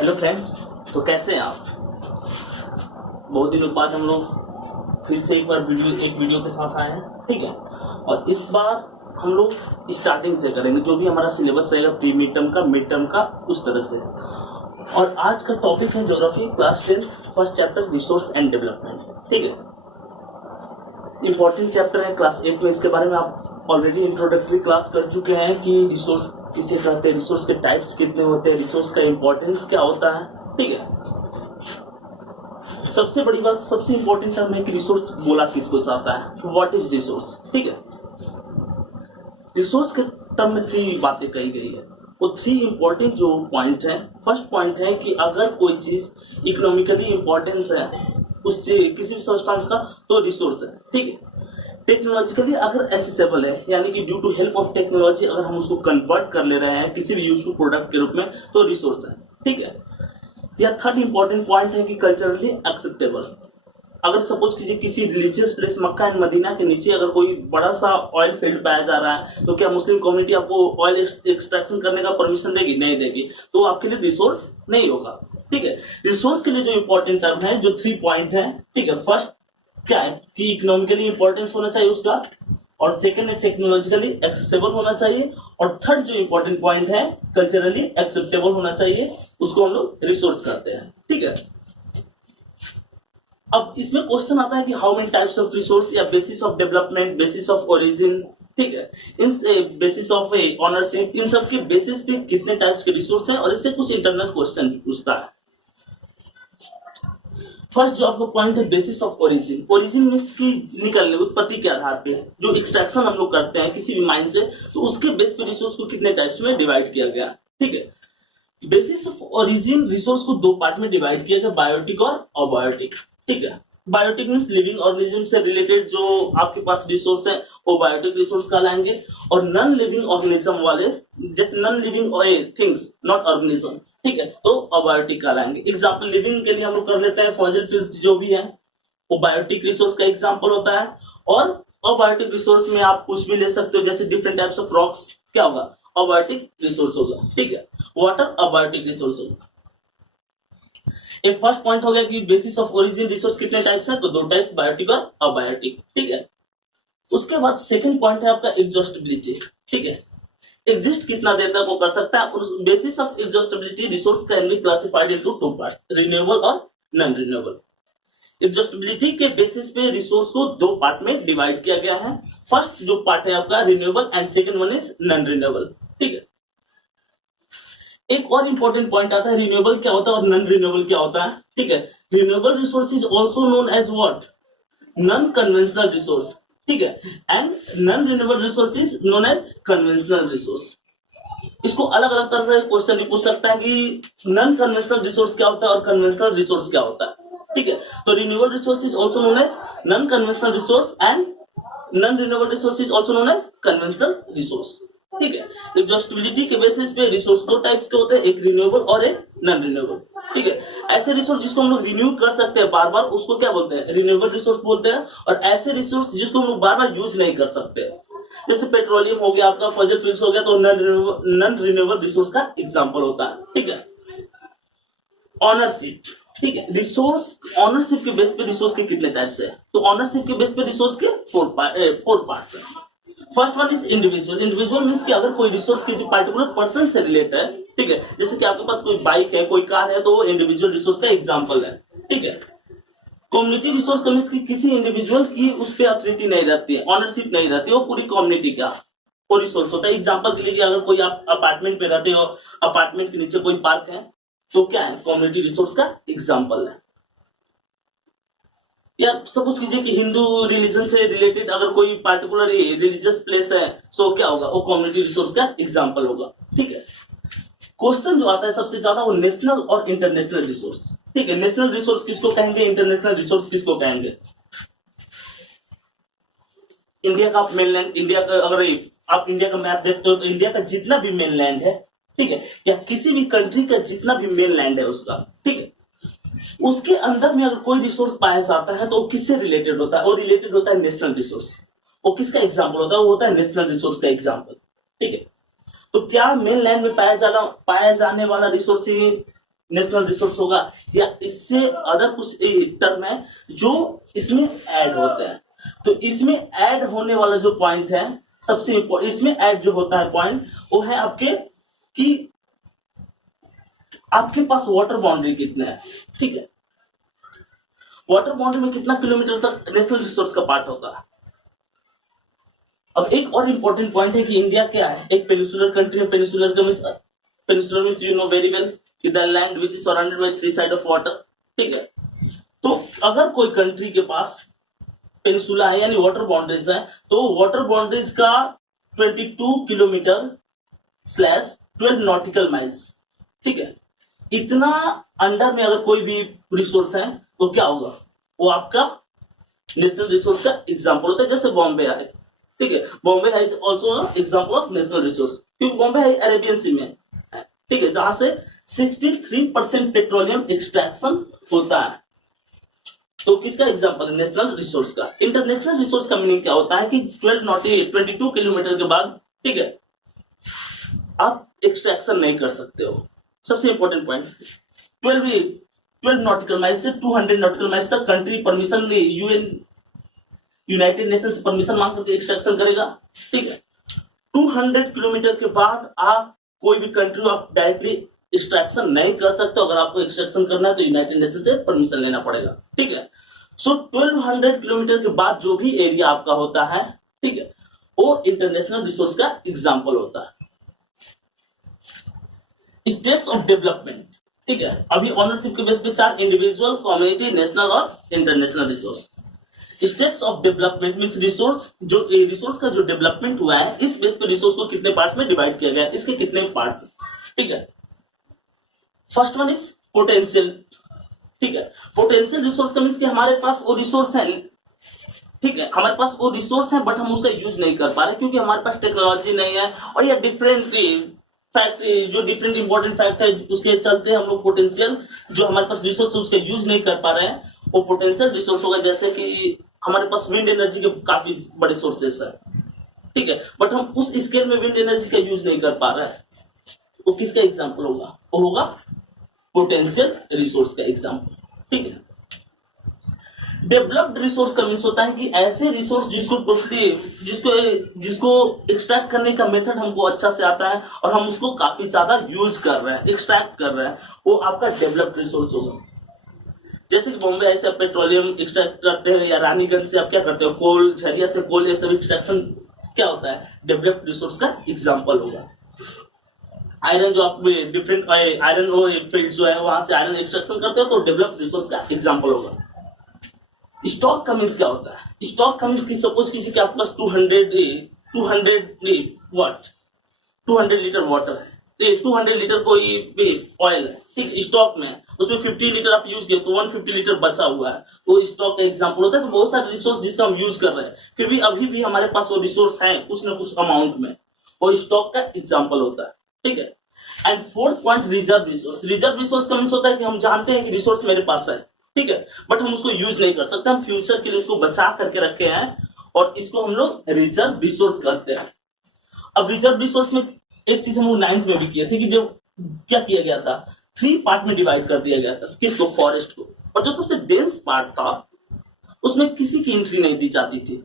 Hello friends. तो कैसे हैं आप? बहुत दिनों बाद हम लोग फिर से एक वीडियो के साथ आए हैं, ठीक है। और इस बार हम लोग स्टार्टिंग से करेंगे, जो भी हमारा सिलेबस रहेगा प्री मिड टर्म का, मिड टर्म का, उस तरह से। और आज का टॉपिक है geography class 10 first chapter resource and development, ठीक है। इंपॉर्टेंट चैप्टर है क्लास 8 में। इसके बारे में आप ऑलरेडी इंट्रोडक्टरी क्लास कर चुके हैं कि रिसोर्स किसे कहते हैं, रिसोर्स के टाइप्स कितने होते हैं, रिसोर्स का इंपॉर्टेंस क्या होता है, ठीक है। सबसे बड़ी बात, सबसे इंपॉर्टेंट टर्म है कि रिसोर्स बोला किसको जाता है, व्हाट इज रिसोर्स, ठीक है। रिसोर्स के टर्म में 3 बातें कही गई है। वो 3 इंपॉर्टेंट जो पॉइंट है, फर्स्ट पॉइंट है कि अगर कोई चीज इकोनॉमिकली इंपॉर्टेंस है उस किसी भी सब्सटेंस का, तो रिसोर्स है, ठीक है। टेक्नोलॉजिकली अगर एसेसेबल है, यानी कि due to help of technology अगर हम उसको कन्वर्ट कर ले रहे हैं किसी भी यूजफुल प्रोडक्ट के रूप में, तो रिसोर्स है, ठीक है। या थर्ड इंपॉर्टेंट पॉइंट है कि कल्चरली एक्सेप्टेबल। अगर सपोज किसी religious place Mecca and Medina के नीचे अगर कोई बड़ा सा ऑयल फील्ड पाया जा रहा है, तो क्या मुस्लिम कम्युनिटी आपको ऑयल एक्सट्रैक्शन करने का परमिशन देगी? नहीं देगी, तो आपके लिए रिसोर्स नहीं होगा, ठीक है। रिसोर्स के लिए जो इंपॉर्टेंट टर्म है, जो 3 पॉइंट है, ठीक है। फर्स्ट क्या है कि इकोनॉमिकली इंपॉर्टेंस होना चाहिए उसका, और सेकंड है टेक्नोलॉजिकली एक्सेसिबल होना चाहिए, और थर्ड जो इंपॉर्टेंट पॉइंट है कल्चरली एक्सेप्टेबल होना चाहिए, उसको हम लोग रिसोर्स करते हैं, ठीक है। अब इसमें क्वेश्चन आता है कि how many types of resource, या basis of development, basis of origin, ठीक है, इन बेसिस ऑफ ऑनरशिप, इन सब के बेसिस पे कितने टाइप्स के रिसोर्स हैं, और इससे कुछ इंटरनल क्वेश्चन भी पूछता है। फर्स्ट जो आपको पॉइंट है basis of origin. Origin means की निकलने, उत्पत्ति के आधार पे जो एक्सट्रैक्शन हम लोग करते हैं किसी भी माइन से, तो उसके बेस पे रिसोर्स को कितने टाइप्स में डिवाइड किया गया, ठीक है। बेसिस ऑफ ओरिजिन रिसोर्स को 2 पार्ट में डिवाइड किया गया, बायोटिक और अबायोटिक, ठीक है। बायोटिक मीन्स लिविंग ऑर्गेनिज्म से रिलेटेड जो आपके पास रिसोर्स है वो बायोटिक रिसोर्स कहलाएंगे, और नॉन लिविंग ऑर्गेनिज्म वाले, जैसे non living things not organism, ठीक है, तो अबायोटिक कहलाएंगे। एग्जांपल लिविंग के लिए हम लोग कर लेते हैं फॉसिल फ्यूल्स जो भी है, वो बायोटिक रिसोर्स का एग्जांपल होता है। और अबायोटिक रिसोर्स में आप कुछ भी ले सकते हो, जैसे डिफरेंट टाइप्स ऑफ रॉक्स, क्या होगा, अबायोटिक रिसोर्स होगा, ठीक है। वाटर अबायोटिक रिसोर्स होगा। एक फर्स्ट पॉइंट हो गया कि बेसिस ऑफ ओरिजिन रिसोर्स कितने टाइप्स है, तो 2 टाइप्स, बायोटिक और अबायोटिक, ठीक है। उसके बाद सेकंड पॉइंट है आपका एग्जॉस्टिबिलिटी, ठीक है। एग्जिस्ट कितना देर तक वो कर सकता है, उस basis of exhaustibility resource can be classified into 2 parts, renewable और नॉन रिन्यूएबल। एग्जॉस्टिबिलिटी के बेसिस पे रिसोर्स को 2 पार्ट में डिवाइड किया गया है। फर्स्ट जो पार्ट है आपका renewable, and second one is non renewable, ठीक है। एक और इंपॉर्टेंट पॉइंट आता है, रिन्यूएबल क्या होता है और नॉन रिन्यूएबल क्या होता है, ठीक है। Renewable resource is also known as what, non conventional resource, ठीक है, and non renewable resource is known as conventional resource. इसको अलग अलग तरह से क्वेश्चन भी पूछ सकता है कि नॉन कन्वेंशनल रिसोर्स क्या होता है और कन्वेंशनल रिसोर्स क्या होता है, ठीक है। तो renewable resource is also known as non conventional resource, and non renewable resource is also known as conventional resource, ठीक है। एग्जॉस्टिबिलिटी के बेसिस पे रिसोर्स 2 टाइप्स के होते हैं, एक रिन्यूएबल और एक नॉन रिन्यूएबल, ठीक है। ऐसे रिसोर्स जिसको हम लोग रिन्यू कर सकते हैं बार बार, उसको क्या बोलते हैं, रिन्यूएबल रिसोर्स बोलते हैं। और ऐसे रिसोर्स जिसको हम लोग बार बार यूज नहीं कर सकते, जैसे पेट्रोलियम हो गया, आपका फॉसिल फ्यूल्स हो गया, तो नॉन रिन्यूएबल रिसोर्स का एग्जांपल होता है, ठीक है। ऑनरशिप, ठीक है। रिसोर्स ऑनरशिप के बेस पे रिसोर्स के कितने टाइप्स है, तो ऑनरशिप के बेस पे रिसोर्स के 4 पार्ट्स है। First one is individual. Individual means कि अगर कोई रिसोर्स किसी पर्टिकुलर पर्सन से रिलेटेड है, ठीक है, जैसे कि आपके पास कोई बाइक है, कोई कार है, तो वो इंडिविजुअल रिसोर्स का एग्जांपल है, ठीक है। कम्युनिटी रिसोर्स का मींस कि किसी इंडिविजुअल की उस पर अथॉरिटी नहीं रहती है, ऑनरशिप नहीं रहती, वो पूरी कम्युनिटी का वो रिसोर्स होता है। एग्जांपल के लिए अगर कोई आप अपार्टमेंट पे रहते हो, अपार्टमेंट के नीचे कोई पार्क है, तो क्या है, कम्युनिटी रिसोर्स का एग्जांपल है। या सपोज कीजिए कि हिंदू रिलीजन से रिलेटेड अगर कोई पार्टिकुलर रिलीजियस प्लेस है, सो क्या होगा, वो कम्युनिटी रिसोर्स का एग्जांपल होगा, ठीक है। क्वेश्चन जो आता है सबसे ज्यादा वो नेशनल और इंटरनेशनल रिसोर्स, ठीक है। नेशनल रिसोर्स किसको कहेंगे, इंटरनेशनल रिसोर्स किसको कहेंगे। इंडिया का आप मेनलैंड, इंडिया का अगर आप इंडिया का मैप देखते हो, तो इंडिया का जितना भी मेनलैंड है, ठीक है, या किसी भी कंट्री का जितना भी मेनलैंड है उसका, ठीक है, उसके अंदर में अगर कोई रिसोर्स पाया जाता है तो वो किससे रिलेटेड होता है, वो रिलेटेड होता है नेशनल रिसोर्स। वो किसका एग्जांपल होता है, वो होता है नेशनल रिसोर्स का एग्जांपल, ठीक है। तो क्या मेनलैंड में पाया जाने वाला रिसोर्स ही नेशनल रिसोर्स होगा, या इससे अदर कुछ टर्म है जो इसमें ऐड होते हैं। तो इसमें ऐड होने वाला जो पॉइंट है सबसे इंपॉर्टेंट, इसमें ऐड जो होता है पॉइंट वो है आपके कि आपके पास वाटर बाउंड्री कितना है, ठीक है। वाटर बाउंड्री में कितना किलोमीटर तक नेशनल रिसोर्स का पार्ट होता है। अब एक और इंपॉर्टेंट पॉइंट है कि इंडिया क्या है, एक पेनिसुलर कंट्री है। पेनिसुलर का means, peninsular means you know very well कि the land which is surrounded by three side of water, ठीक है। तो अगर कोई कंट्री के पास पेनिसुला है यानी वाटर बाउंड्रीज है, तो वाटर बाउंड्रीज का 22 किलोमीटर स्लैश 12 नॉटिकल माइल्स, ठीक है। इतना अंडर में अगर कोई भी रिसोर्स है तो क्या होगा, वो आपका नेशनल रिसोर्स का एग्जांपल होता है। जैसे बॉम्बे है, ठीक है, बॉम्बे है is also example of national resource, क्योंकि बॉम्बे है अरेबियन सी में, ठीक है, जहां से 63% पेट्रोलियम एक्सट्रैक्शन होता है। तो किसका एग्जांपल है, नेशनल रिसोर्स का। इंटरनेशनल रिसोर्स का मीनिंग क्या होता है कि 22 किलोमीटर के बाद, ठीक है, आप एक्सट्रैक्शन नहीं कर सकते हो। सबसे इंपॉर्टेंट पॉइंट, 12 नॉटिकल माइल्स से 200 नॉटिकल माइल्स तक कंट्री परमिशन, यूनाइटेड नेशन से परमिशन मांग करके एक्सट्रैक्शन करेगा, ठीक है। 200 किलोमीटर के बाद आप कोई भी कंट्री आप डायरेक्टली एक्सट्रैक्शन नहीं कर सकते। अगर आपको एक्सट्रैक्शन करना है तो यूनाइटेड नेशन से परमिशन लेना पड़ेगा, ठीक है। सो 1200 किलोमीटर के बाद जो भी एरिया आपका होता है, ठीक है, वो इंटरनेशनल रिसोर्स का एग्जांपल होता है। स्टेट्स ऑफ डेवलपमेंट, ठीक है, अभी ऑनरशिप के बेस पे 4 इंडिविजुअल, कम्युनिटी, नेशनल और international resource. States of development means resource, जो रिसोर्स का जो डेवलपमेंट हुआ है इस बेस पे रिसोर्स को कितने पार्ट्स में डिवाइड किया गया है, इसके कितने पार्ट्स, ठीक है। फर्स्ट वन इज पोटेंशियल, ठीक है। पोटेंशियल रिसोर्स का मींस कि हमारे पास वो रिसोर्स है, ठीक है, हमारे पास वो रिसोर्स है बट हम उसका यूज नहीं कर पा रहे क्योंकि हमारे पास टेक्नोलॉजी नहीं है, और या डिफरेंट फैक्ट, जो डिफरेंट इंपॉर्टेंट फैक्ट है उसके चलते हम लोग पोटेंशियल जो हमारे पास रिसोर्स है उसका यूज नहीं कर पा रहे हैं, वो पोटेंशियल रिसोर्स होगा। जैसे कि हमारे पास विंड एनर्जी के काफी बड़े सोर्सेस है, ठीक है, बट हम उस स्केल में विंड एनर्जी का यूज नहीं कर पा रहे हैं, वो किसका एग्जाम्पल होगा, वो होगा पोटेंशियल रिसोर्स का एग्जाम्पल, ठीक है। डेवलप्ड रिसोर्स का मींस होता है कि ऐसे रिसोर्स जिसको टोटली जिसको एक्सट्रैक्ट करने का मेथड हमको अच्छा से आता है और हम उसको काफी ज्यादा यूज कर रहे हैं, एक्सट्रैक्ट कर रहे हैं, वो आपका डेवलप्ड रिसोर्स होगा। जैसे कि बॉम्बे ऐसे आप पेट्रोलियम एक्सट्रैक्ट करते हैं, या रानीगंज से आप क्या करते हो, कोल, झरिया से कोल, ये सब एक्सट्रैक्शन क्या होता है, डेवलप्ड रिसोर्स का एग्जाम्पल होगा। आयरन जो आप डिफरेंट आयरन फील्ड जो है वहां से आयरन एक्सट्रैक्शन करते हो तो डेवलप्ड रिसोर्स का एग्जाम्पल होगा। स्टॉक का मींस क्या होता है, स्टॉक का मींस कि सपोज किसी के आपके पास 200 लीटर वाटर है, 200 लीटर कोई ऑयल है, ठीक, स्टॉक में उसमें 50 लीटर आप यूज किए तो 150 लीटर बचा हुआ है, वो स्टॉक का एग्जांपल होता है। तो बहुत सारे रिसोर्स जिसका हम यूज कर रहे हैं फिर भी अभी भी हमारे पास वो रिसोर्स है कुछ ना कुछ अमाउंट में, वो स्टॉक का एग्जांपल होता है, ठीक है। And fourth point, reserve resource. Reserve resource का मींस होता है कि हम जानते हैं कि रिसोर्स मेरे पास है, ठीक है, बट हम उसको यूज नहीं कर सकते, हम फ्यूचर के लिए उसको बचा करके रखे हैं और इसको हम लोग रिजर्व रिसोर्स करते हैं। अब रिजर्व रिसोर्स में एक चीज हम लोग 9th में भी किए थे कि जो क्या किया गया था, 3 पार्ट में डिवाइड कर दिया गया था, किसको, फॉरेस्ट को, और जो सबसे डेंस पार्ट था उसमें किसी की एंट्री नहीं दी जाती थी।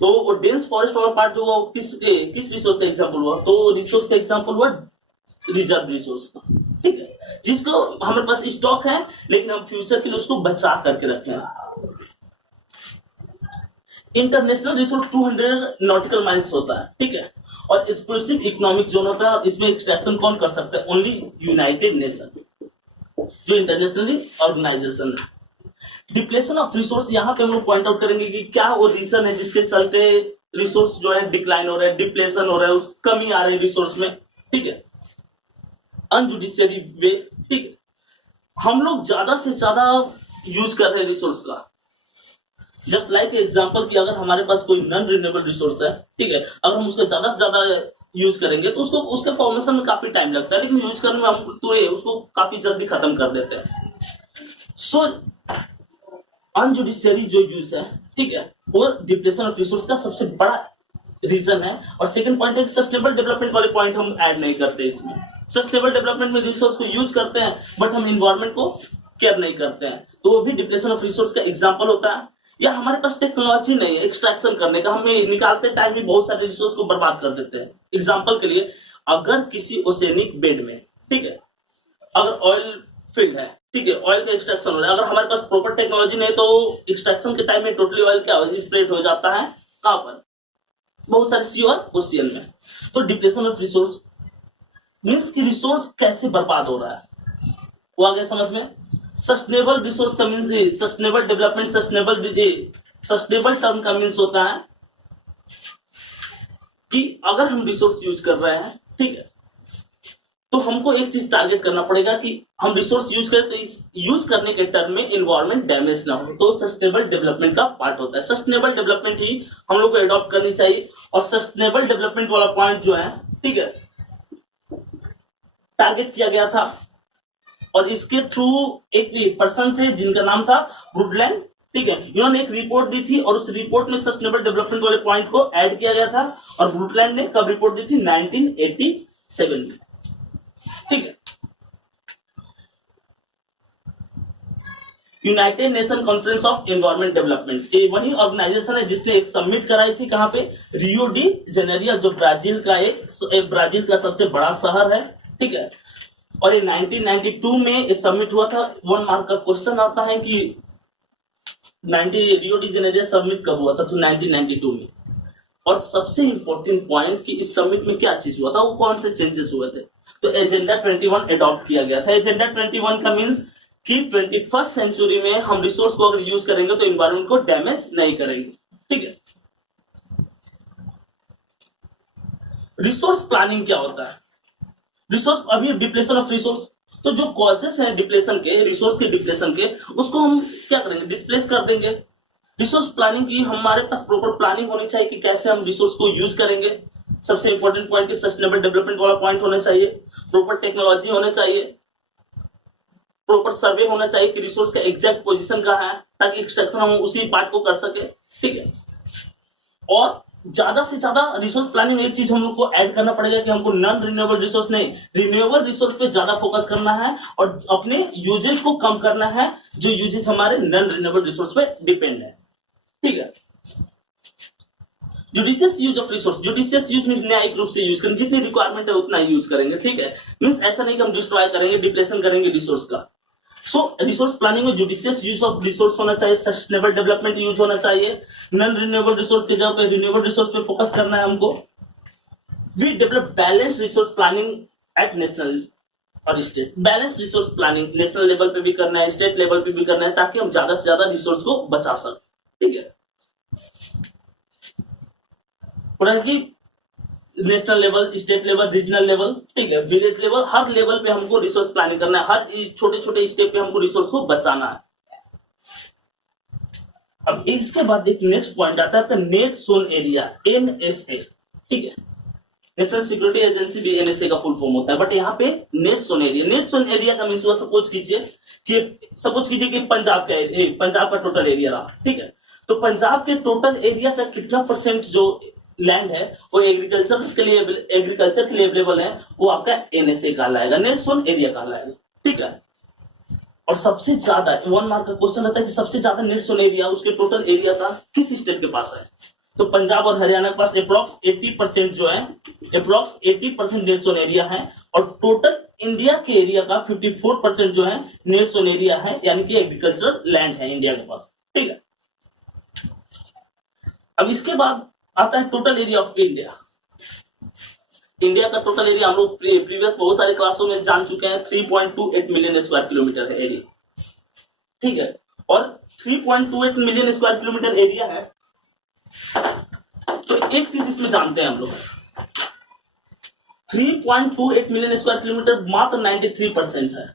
तो वो डेंस फॉरेस्ट वाला पार्ट जो वो किस रिसोर्स का एग्जाम्पल हुआ, तो रिसोर्स का एग्जाम्पल हुआ रिजर्व रिसोर्स का, ठीक है, जिसको हमारे पास स्टॉक है लेकिन हम फ्यूचर के लिए उसको बचा करके रखे हैं। इंटरनेशनल रिसोर्स 200 नॉटिकल माइल्स होता है, ठीक है, और एक्सक्लूसिव इकोनॉमिक जोन होता है और इसमें एक्सट्रैक्शन कौन कर सकता है, ओनली यूनाइटेड नेशन, जो इंटरनेशनली ऑर्गेनाइजेशन है। डिप्लेशन ऑफ रिसोर्स, यहाँ पे हम लोग पॉइंट आउट करेंगे कि क्या वो रीजन है जिसके चलते रिसोर्स जो है डिक्लाइन हो रहा है, डिप्लेशन हो रहा है, कमी आ रही है रिसोर्स में, ठीक है। अनजुडिशियरी वे, ठीक है, हम लोग ज्यादा से ज्यादा यूज कर रहे हैं रिसोर्स का। जस्ट लाइक एग्जांपल कि अगर हमारे पास कोई नॉन रिन्यूएबल रिसोर्स है, ठीक है, अगर हम उसका ज्यादा से ज्यादा यूज करेंगे तो उसको उसके फॉर्मेशन में काफी टाइम लगता है, लेकिन यूज करने में हम तो उसको काफी जल्दी खत्म कर देते हैं। सो अनजुडिशियरी जो यूज है, ठीक है, वो डिप्लेशन ऑफ रिसोर्स का सबसे बड़ा रीजन है। और सेकंड पॉइंट है सस्टेनेबल डेवलपमेंट वाले पॉइंट हम ऐड नहीं करते इसमें, सस्टेनेबल डेवलपमेंट में रिसोर्स को यूज करते हैं बट हम इन्वायरमेंट को केयर नहीं करते हैं, तो वो भी डिप्लेशन ऑफ रिसोर्स का एग्जांपल होता है। या हमारे पास टेक्नोलॉजी नहीं है एक्सट्रैक्शन करने का, हमें निकालते टाइम भी बहुत सारे रिसोर्स को बर्बाद कर देते हैं। एग्जांपल के लिए अगर किसी ओसेनिक बेड में, ठीक है, अगर ऑयल फील्ड है, ठीक है, ऑयल का एक्सट्रैक्शन हो रहा है, अगर हमारे पास प्रॉपर टेक्नोलॉजी नहीं तो एक्सट्रैक्शन के टाइम में टोटली ऑयल क्या स्प्रेड हो जाता है, कहां पर, बहुत सारे सी और ओशियन में। तो डिप्लेशन ऑफ रिसोर्स मीन्स कि रिसोर्स कैसे बर्बाद हो रहा है, वो आ गया समझ में। सस्टेनेबल रिसोर्स का means sustainable development, sustainable term का मीन्स होता है कि अगर हम रिसोर्स यूज कर रहे हैं, ठीक है, तो हमको एक चीज टारगेट करना पड़ेगा कि हम रिसोर्स यूज करें तो इस यूज करने के टर्म में इन्वायरमेंट डैमेज ना हो, तो सस्टेनेबल डेवलपमेंट का पार्ट होता है। सस्टेनेबल डेवलपमेंट ही हम लोग को एडॉप्ट करनी चाहिए। और सस्टेनेबल डेवलपमेंट वाला पॉइंट जो है, ठीक है, टारगेट किया गया था और इसके थ्रू एक पर्सन थे जिनका नाम था ब्रूडलैंड, ठीक है, इन्होंने एक रिपोर्ट दी थी और उस रिपोर्ट में सस्टेनेबल डेवलपमेंट वाले पॉइंट को ऐड किया गया था। और ब्रूडलैंड ने कब रिपोर्ट दी थी, 1987 में, ठीक है। United nation conference of environment development, ये वही ऑर्गेनाइजेशन है जिसने एक सबमिट कराई थी, कहां पे, रियो डी जेनेरियो, जो ब्राजील का सबसे बड़ा शहर है, ठीक है। और ये 1992 में ये सबमिट हुआ था। 1 मार्क का क्वेश्चन आता है कि रियो डी जेनेरियो सबमिट कब हुआ था, तो 1992 में। और सबसे इंपॉर्टेंट पॉइंट कि इस सबमिट में क्या चीज हुआ था, वो कौन से चेंजेस हुए थे, तो एजेंडा 21 अडॉप्ट किया गया था। एजेंडा 21 का मीन्स कि 21st सेंचुरी में हम रिसोर्स को अगर यूज करेंगे तो इन्वायरमेंट को डैमेज नहीं करेंगे, ठीक है। रिसोर्स प्लानिंग क्या होता है, रिसोर्स अभी डिप्लेशन ऑफ रिसोर्स, तो जो कॉजेस हैं डिप्लेशन के, रिसोर्स के डिप्लेशन के, उसको हम क्या करेंगे, डिस्प्लेस कर देंगे। रिसोर्स प्लानिंग की हमारे पास प्रॉपर प्लानिंग होनी चाहिए कि कैसे हम रिसोर्स को यूज करेंगे। सबसे इंपॉर्टेंट पॉइंट की सस्टेनेबल डेवलपमेंट वाला पॉइंट होना चाहिए, प्रॉपर टेक्नोलॉजी होना चाहिए, प्रॉपर सर्वे होना चाहिए कि रिसोर्स का एग्जैक्ट पोजीशन कहां है, ताकि एक्सट्रैक्शन हम उसी पार्ट को कर सके, ठीक है। और ज्यादा से ज्यादा रिसोर्स प्लानिंग में एक चीज हम लोग को ऐड करना पड़ेगा कि हमको नॉन रिन्यूएबल रिसोर्स नहीं, रिन्यूएबल रिसोर्स पे ज्यादा फोकस करना है और अपने यूजेस को कम करना है, जो यूजेस हमारे नॉन रिन्यूएबल रिसोर्स पे डिपेंड है, ठीक है। Judicious use of resource, judicious use means न्यायिक रूप से यूज करेंगे, जितनी रिक्वायरमेंट है उतना यूज करेंगे, ठीक है। मींस ऐसा नहीं कि हम डिस्ट्रॉय करेंगे, डिप्लेशन करेंगे रिसोर्स का। सो रिसोर्स प्लानिंग में जुडिशियस यूज ऑफ रिसोर्स होना चाहिए, सस्टेनेबल डेवलपमेंट यूज होना चाहिए, नॉन रिन्यूएबल रिसोर्स के जगह पे रिन्यूएबल रिसोर्स पे फोकस करना है हमको। We develop balance resource planning at national और state, balance resource planning national level पे भी करना है, स्टेट लेवल पे भी करना है, ताकि हम ज्यादा से ज्यादा रिसोर्स को बचा सकें, ठीक है। National level, state level, regional level, ठीक है, विलेज लेवल, हर लेवल पे हमको रिसोर्स प्लानिंग करना है, हर छोटे छोटे स्टेप पे हमको रिसोर्स को बचाना है। अब इसके बाद एक नेक्स्ट पॉइंट आता है आपका नेट जोन एरिया, एनएसए, ठीक है, नेशनल सिक्योरिटी एजेंसी भी एनएसए का फुल फॉर्म होता है, बट यहाँ पे net zone area, net zone area का मीन्स हुआ, सपोज कीजिए कि पंजाब का टोटल एरिया रहा, ठीक है, तो पंजाब के टोटल एरिया का कितना परसेंट जो लैंड है वो एग्रीकल्चर के लिए अवेलेबल है, वो आपका एनएसए कहलाएगा, नेट जोन एरिया कहलाएगा, ठीक है। और सबसे ज्यादा 1 मार्क का क्वेश्चन रहता है कि सबसे ज्यादा नेट जोन एरिया उसके टोटल एरिया का किस स्टेट के पास है, तो पंजाब और हरियाणा के पास अप्रॉक्स 80% जो है, अप्रॉक्स 80% नेट जोन एरिया है, और टोटल इंडिया के एरिया का 54% जो है नेट जोन एरिया है, यानी कि एग्रीकल्चरल लैंड है इंडिया के पास, ठीक है। अब इसके बाद आता है total area of India. India का टोटल एरिया हम लोग प्रीवियस बहुत सारे क्लासों में जान चुके हैं, 3.28 मिलियन स्क्वायर किलोमीटर है एरिया, ठीक है। और 3.28 मिलियन स्क्वायर किलोमीटर एरिया है, तो एक चीज इसमें जानते हैं हम लोग, 3.28 मिलियन स्क्वायर किलोमीटर मात्र 93% है,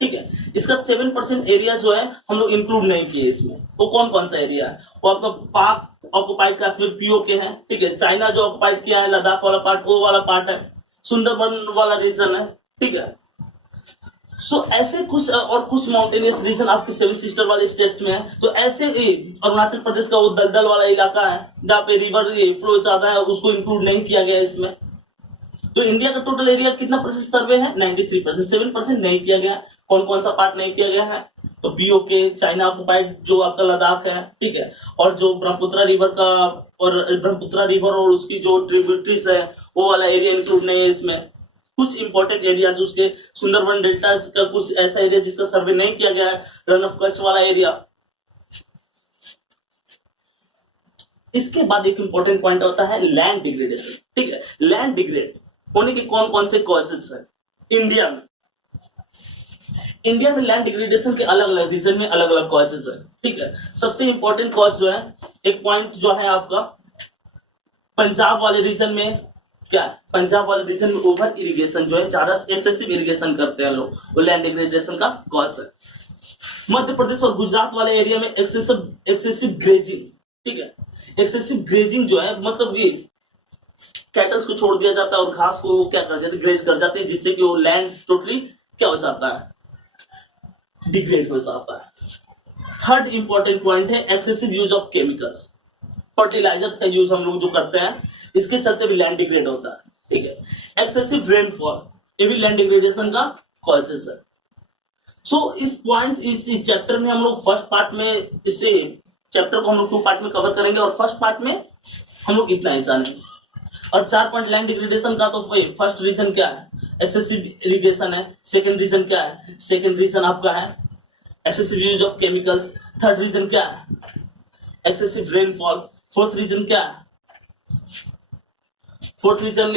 ठीक है। इसका 7% एरिया जो है हम लोग इंक्लूड नहीं किए इसमें। वो कौन कौन सा एरिया है, वो आपका पाक ऑक्युपाइड कश्मीर पीओके है, ठीक है, चाइना जो ऑक्युपाइड किया है लद्दाख वाला पार्ट, वो वाला पार्ट है, सुंदरबन वाला रीजन है, ठीक है। सो ऐसे कुछ और कुछ माउंटेनियस रीजन आपके 7 सिस्टर वाले स्टेट्स में है, तो ऐसे अरुणाचल प्रदेश का वो दलदल वाला इलाका है जहाँ पे रिवर फ्लो ज्यादा है, उसको इंक्लूड नहीं किया गया इसमें। तो इंडिया का टोटल एरिया कितना प्रतिशत सर्वे है? 93%। 7% नहीं किया गया। कौन कौन सा पार्ट नहीं किया गया है? तो पीओके, चाइना ऑक्युपाइड जो आपका लद्दाख है, ठीक है, और जो ब्रह्मपुत्र रिवर और उसकी जो ट्रिब्यूटरीज है वो वाला एरिया इंक्लूड नहीं है इसमें। कुछ इंपॉर्टेंट एरिया जो उसके सुंदरबन डेल्टा का कुछ ऐसा एरिया जिसका सर्वे नहीं किया गया है, रन ऑफ कच्छ वाला एरिया। इसके बाद एक इंपॉर्टेंट पॉइंट होता है लैंड डिग्रेडेशन, ठीक है। लैंड डिग्रेड होने के कौन कौन से कॉजेस है इंडिया में? इंडिया में लैंड डिग्रेडेशन के अलग अलग रीजन में अलग अलग कॉजेस है, ठीक है। सबसे इंपॉर्टेंट कॉज जो है, एक पॉइंट जो है आपका पंजाब वाले रीजन में, क्या है? पंजाब वाले रीजन में ओवर इरिगेशन जो है, ज्यादा एक्सेसिव इरिगेशन करते हैं लोग, वो लैंड डिग्रेडेशन का कॉज है। मध्य प्रदेश और गुजरात वाले एरिया में एक्सेसिव ग्रेजिंग, ठीक है। एक्सेसिव ग्रेजिंग जो है मतलब ये कैटल्स को छोड़ दिया जाता है और घास को क्या कर जाते, ग्रेज कर जाते हैं, जिससे कि वो लैंड टोटली क्या हो जाता है, डिग्रेड हो जाता है। थर्ड इंपॉर्टेंट पॉइंट है excessive use of chemicals, fertilisers का यूज हम लोग जो करते हैं, इसके चलते भी लैंड डिग्रेड होता है, ठीक है। एक्सेसिव रेनफॉल, ये भी लैंड डिग्रेडेशन का कॉजेस है। सो इस चैप्टर में हम लोग फर्स्ट पार्ट में, इसे चैप्टर को हम लोग 2 पार्ट में कवर करेंगे और फर्स्ट पार्ट में हम लोग इतना ही जानेंगे। और 4 पॉइंट लैंड डिग्रेडेशन का, तो फर्स्ट रीजन क्या है? एक्सेसिव इरिगेशन है। सेकंड रीजन क्या है? सेकंड रीजन आपका है excessive use of chemicals. Third reason क्या है? Excessive rainfall. फोर्थ रीजन क्या है? Fourth reason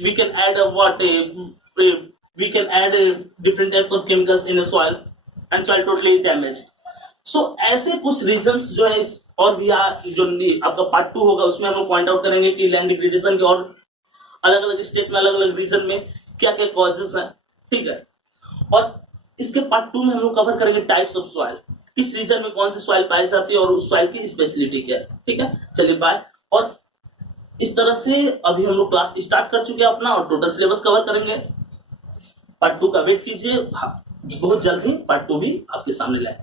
we can add different types of chemicals in a soil and soil totally damaged. So ऐसे कुछ रीजंस जो है, और भी जो आपका पार्ट 2 होगा उसमें हम लोग पॉइंट आउट करेंगे कि लैंड डिग्रेडेशन के और अलग अलग स्टेट में अलग अलग रीजन में क्या क्या कॉजेस है, ठीक है। और इसके पार्ट 2 में हम लोग कवर करेंगे टाइप्स ऑफ सॉइल, किस रीजन में कौन सी सॉइल पाई जाती है और उस सॉइल की स्पेशलिटी क्या है, ठीक है। चलिए बाय। और इस तरह से अभी हम लोग क्लास स्टार्ट कर चुके हैं अपना, और टोटल सिलेबस कवर करेंगे। पार्ट 2 का वेट कीजिए, बहुत जल्द ही पार्ट 2 भी आपके सामने लाए।